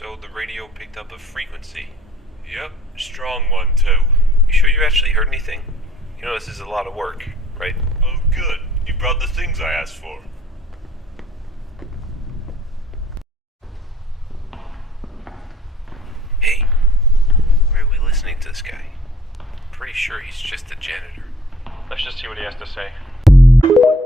So the radio picked up a frequency. Yep, strong one too. You sure you actually heard anything? You know this is a lot of work, right? Oh good, you brought the things I asked for. Hey, why are we listening to this guy? I'm pretty sure he's just a janitor. Let's just see what he has to say.